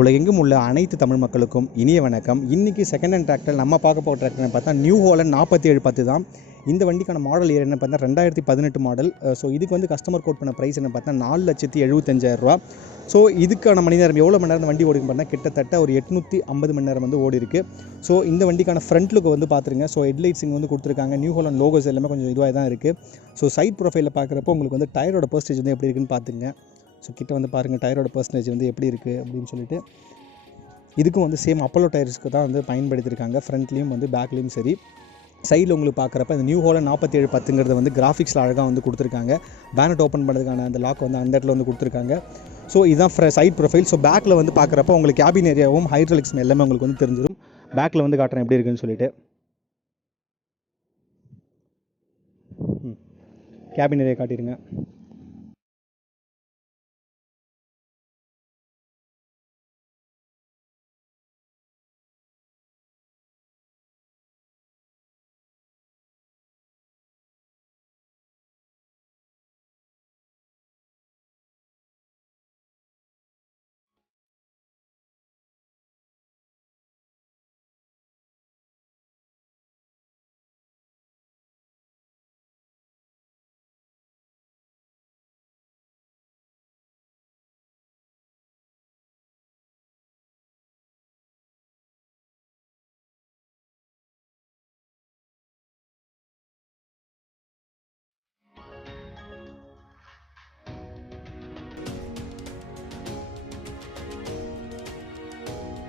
உலகெங்கும் உள்ள அனைத்து தமிழ் மக்களுக்கும் இனிய வணக்கம். இன்றைக்கி செகண்ட் ஹேண்ட் டிராக்டர் நம்ம பார்க்க போகிற டிராக்டர்னு பார்த்தா நியூ ஹாலண்ட் 4710 தான். இந்த வண்டிக்கான மாடல் இயர் என்ன பார்த்தா 2018 மாடல். ஸோ இதுக்கு வந்து கஸ்டமர் கோட் பண்ண ப்ரைஸ் என்ன பார்த்தா 4,75,000 ரூபா. ஸோ இதுக்கான மணி நேரம் எவ்வளோ மணி நேரம் வண்டி ஓடிக்கு பார்த்தா கிட்டத்தட்ட ஒரு 850 மணி நேரம் வந்து ஓடி இருக்குது. ஸோ இந்த வண்டிக்கான ஃப்ரண்ட் லுக் வந்து பார்த்துருங்க. ஸோ ஹெட்லைட்ஸ் இங்கே வந்து கொடுத்துருக்காங்க. நியூ ஹாலண்ட் லோகோஸ் எல்லாமே கொஞ்சம் இதுவாக தான் இருக்குது. ஸோ சைட் ப்ரொஃபைலில் பார்க்குறப்போ உங்களுக்கு வந்து டயரோட பர்சன்டேஜ் வந்து எப்படி இருக்குன்னு பார்த்துங்க. ஸோ கிட்ட வந்து பாருங்கள் டயரோட பர்சன்டேஜ் வந்து எப்படி இருக்குது அப்படின்னு சொல்லிட்டு. இதுக்கும் வந்து சேம் அப்போலோ டயர்ஸ்க்கு தான் வந்து பயன்படுத்தியிருக்காங்க. ஃப்ரண்ட்லேயும் வந்து பேக்லேயும் சரி. சைடில் உங்களுக்கு பார்க்குறப்ப இந்த நியூ ஹாலண்ட் 4710 வந்து கிராஃபிக்ஸில் அழகாக வந்து கொடுத்துருக்காங்க. பேனட் ஓப்பன் பண்ணுறதுக்கான அந்த லாக் வந்து அந்த இடத்துல வந்து கொடுத்துருக்காங்க. ஸோ இதுதான் சைட் ப்ரொஃபைல். ஸோ பேக்கில் வந்து பார்க்குறப்ப உங்களுக்கு கேபின் ஏரியாவும் ஹைட்ராலிக்ஸ் எல்லாமே உங்களுக்கு வந்து தெரிஞ்சிடும். பேக்கில் வந்து காட்டுறேன் எப்படி இருக்குன்னு சொல்லிட்டு. Cabin area காட்டிடுங்க.